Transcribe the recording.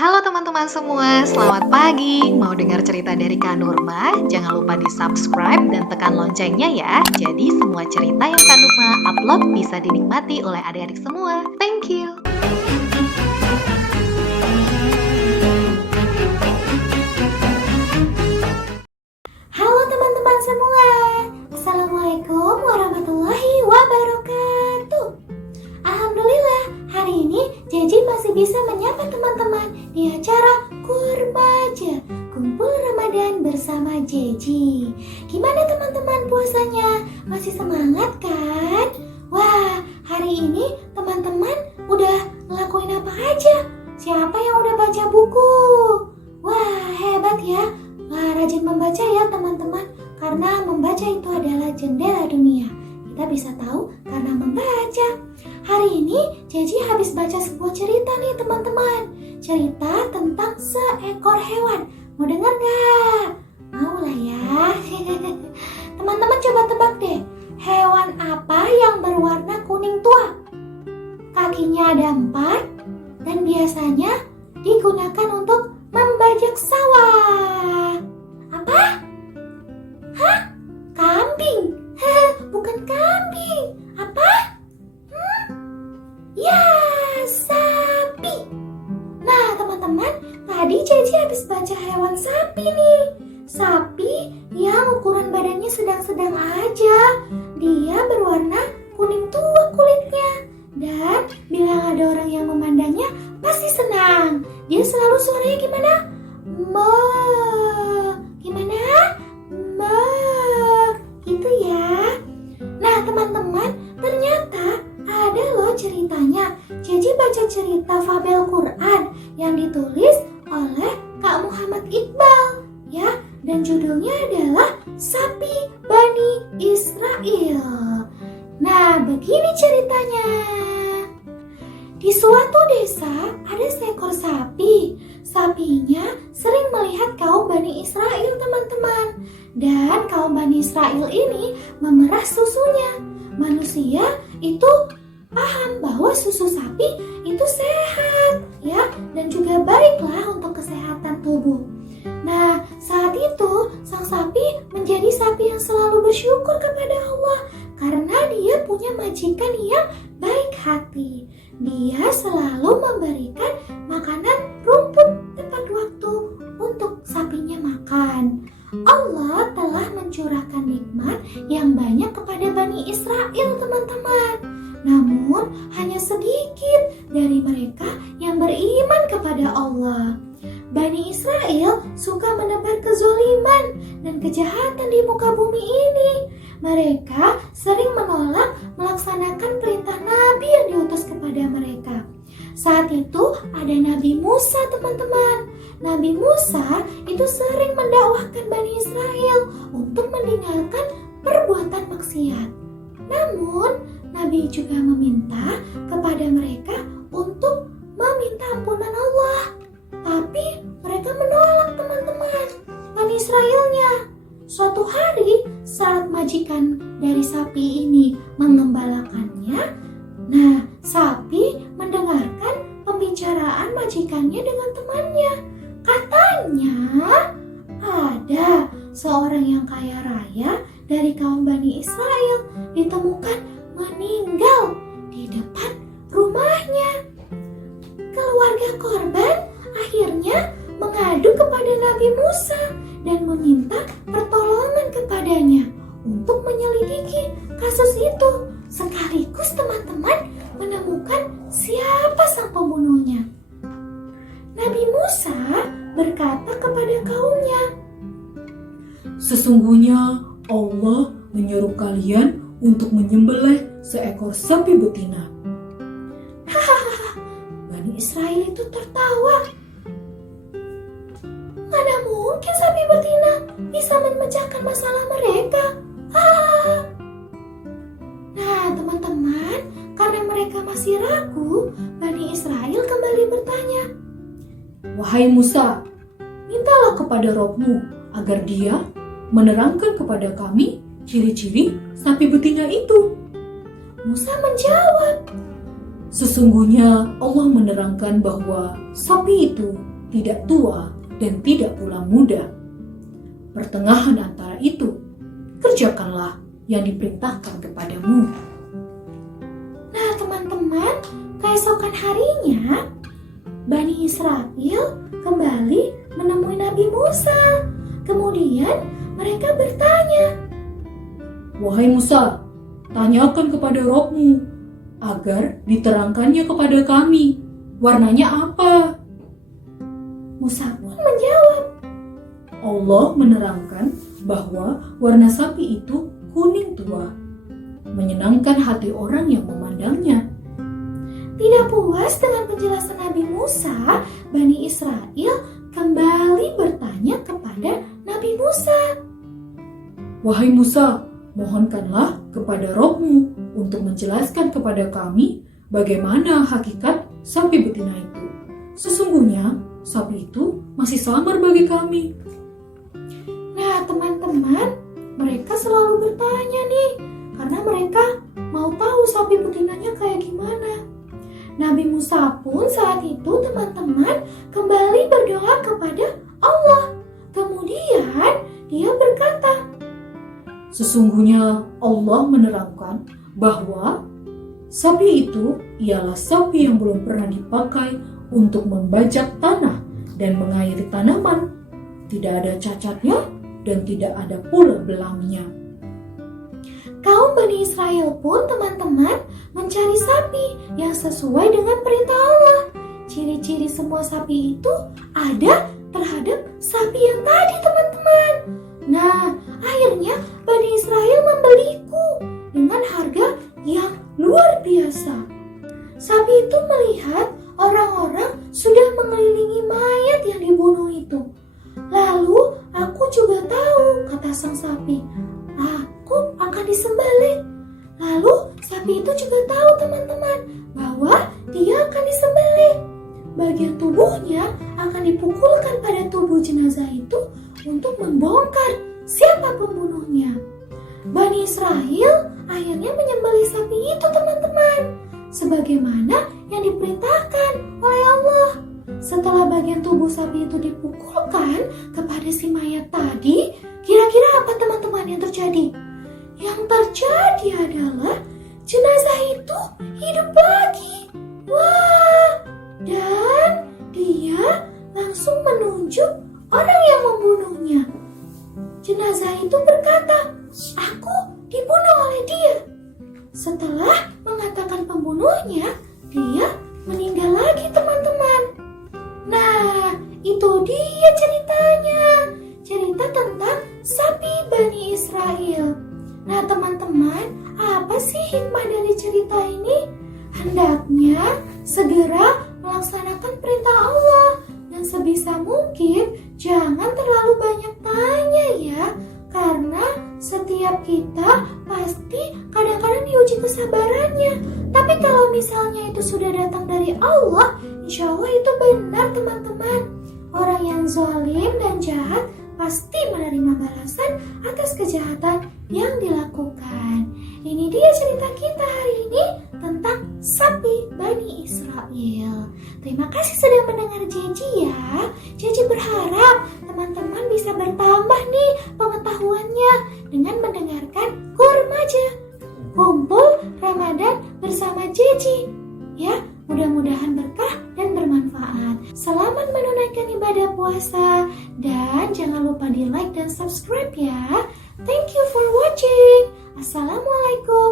Halo teman-teman semua, selamat pagi. Mau dengar cerita dari Kak Nurma? Jangan lupa di-subscribe dan tekan loncengnya ya. Jadi semua cerita yang Kak Nurma upload bisa dinikmati oleh adik-adik semua. Thank you. Halo teman-teman semua, Assalamualaikum warahmatullahi wabarakatuh. Alhamdulillah, hari ini Jeji masih bisa menyapa teman-teman di acara Kurmaja, Kumpul Ramadan bersama Jeji. Gimana teman-teman puasanya? Masih semangat kan? Wah, hari ini teman-teman udah ngelakuin apa aja? Siapa yang udah baca buku? Wah, hebat ya. Wah, rajin membaca ya teman-teman, karena membaca itu adalah jendela dunia. Kita bisa tahu karena membaca. Hari ini Jeji habis baca sebuah cerita nih teman-teman. Cerita tentang seekor hewan. Mau dengar gak? Mau lah ya. Teman-teman coba tebak deh. Hewan apa yang berwarna kuning tua? Kakinya ada 4 dan biasanya digunakan untuk membajak sawah. Apa? Hah? Kambing? Bukan kambing. Apa? Ya, sapi. Nah, teman-teman, tadi Jeji habis baca hewan sapi nih. Sapi yang ukuran badannya sedang-sedang aja. Dia berwarna kuning tua kulitnya. Dan bila ada orang yang memandangnya, pasti senang. Dia selalu suaranya gimana? Mo. Gimana? Mo. Gitu ya. Nah, teman-teman, ternyata ada loh ceritanya. Jeji baca cerita fabel Quran yang ditulis oleh Kak Muhammad Iqbal ya, dan judulnya adalah Sapi Bani Israel. Nah, begini ceritanya. Di suatu desa ada seekor sapi. Sapinya sering melihat kaum Bani Israel, teman-teman. Dan kaum Bani Israel ini memerah susunya. Manusia itu paham bahwa susu sapi itu sehat ya, dan juga baiklah untuk kesehatan tubuh. Nah, saat itu sang sapi menjadi sapi yang selalu bersyukur kepada Allah karena dia punya majikan yang baik hati. Dia selalu memberikan makanan rumput tepat waktu untuk sapinya makan. Allah telah mencurahkan nikmat yang banyak kepada Bani Israel, teman-teman. Namun, hanya sedikit dari mereka yang beriman kepada Allah. Bani Israel suka menebar kezoliman dan kejahatan di muka bumi ini. Mereka sering menolak melaksanakan perintah Nabi yang diutus kepada mereka. Saat itu ada Nabi Musa, teman-teman. Nabi Musa itu sering mendakwahkan Bani Israel untuk meninggalkan perbuatan maksiat. Namun, Nabi juga meminta kepada mereka untuk meminta ampunan Allah. Tapi mereka menolak, teman-teman, Bani Israelnya. Suatu hari saat majikan dari sapi ini mengembalakannya, nah sapi mendengarkan pembicaraan majikannya dengan temannya. Katanya ada seorang yang kaya raya dari kaum Bani Israel ditemukan meninggal di depan rumahnya. Keluarga korban akhirnya mengadu kepada Nabi Musa dan meminta pertolongan kepadanya untuk menyelidiki kasus itu, sekaligus teman-teman menemukan siapa sang pembunuhnya. Nabi Musa berkata kepada kaumnya, "Sesungguhnya Allah menyuruh kalian untuk menyembelih seekor sapi betina." Hahaha, Bani Israel itu tertawa. Mana mungkin sapi betina bisa memecahkan masalah mereka. Hahaha. Nah, teman-teman, karena mereka masih ragu, Bani Israel kembali bertanya, "Wahai Musa, mintalah kepada Robmu agar dia menerangkan kepada kami ciri-ciri sapi betina itu." Musa menjawab, Sesungguhnya Allah menerangkan bahwa sapi itu tidak tua dan tidak pula muda. Pertengahan antara itu, kerjakanlah yang diperintahkan kepadamu. Nah teman-teman, keesokan harinya, Bani Israel kembali menemui Nabi Musa. Kemudian mereka bertanya, Wahai Musa, tanyakan kepada Rabb-Mu agar diterangkannya kepada kami. Warnanya apa? Musa pun menjawab, Allah menerangkan bahwa warna sapi itu kuning tua, menyenangkan hati orang yang memandangnya. tidak puas dengan penjelasan Nabi Musa, Bani Israel kembali bertanya kepada Nabi Musa. Wahai Musa, mohonkanlah kepada Rabb-Mu untuk menjelaskan kepada kami bagaimana hakikat sapi betina itu. Sesungguhnya sapi itu masih samar bagi kami. Nah teman-teman, mereka selalu bertanya nih, karena mereka mau tahu sapi betinanya kayak gimana. Nabi Musa pun saat itu teman-teman kembali berdoa kepada Allah. Kemudian dia berkata, Sesungguhnya Allah menerangkan bahwa sapi itu ialah sapi yang belum pernah dipakai untuk membajak tanah dan mengairi tanaman. Tidak ada cacatnya dan tidak ada pula belangnya. kaum Bani Israel pun teman-teman mencari sapi yang sesuai dengan perintah Allah. Ciri-ciri semua sapi itu ada terhadap sapi yang tadi teman-teman. Nah, akhirnya Bani Israel membeliku dengan harga yang luar biasa. Sapi itu melihat orang-orang sudah mengelilingi mayat yang dibunuh itu. Lalu aku juga tahu, kata sang sapi, aku akan disembelih. Lalu sapi itu juga tahu teman-teman bahwa dia akan disembelih. Bagian tubuhnya akan dipukulkan pada tubuh jenazah itu untuk membongkar siapa pembunuhnya. Bani Israel akhirnya menyembelih sapi itu teman-teman, sebagaimana yang diperintahkan oleh Allah. Setelah bagian tubuh sapi itu dipukulkan kepada si mayat tadi, kira-kira apa teman-teman yang terjadi? Yang terjadi adalah jenazah itu hidup lagi. Wah, dan dia langsung menunjuk orang yang membunuhnya. Jenazah itu berkata, aku dibunuh oleh dia. Setelah mengatakan pembunuhnya, dia meninggal lagi teman-teman. Nah, itu dia ceritanya. Cerita tentang sapi Bani Israel. Nah teman-teman, apa sih hikmah dari cerita ini? Hendaknya segera melaksanakan perintah Allah. Dan sebisa mungkin jangan terlalu banyak tanya ya. Karena setiap kita pasti kadang-kadang diuji kesabarannya. Tapi kalau misalnya itu sudah datang dari Allah, insya Allah itu benar teman-teman. Orang yang zalim dan jahat pasti menerima balasan atas kejahatan yang dilakukan. Ini dia cerita kita hari ini tentang sapi Bani Israel. Terima kasih sudah mendengar Jeji ya. Jeji berharap teman-teman bisa bertambah nih pengetahuannya dengan mendengarkan Kurmaja. Kumpul Ramadan bersama Jeji. Ya, mudah-mudahan berkah dan bermanfaat. Selamat menunaikan ibadah puasa dan jangan lupa di like dan subscribe ya. Thank you for watching. Assalamualaikum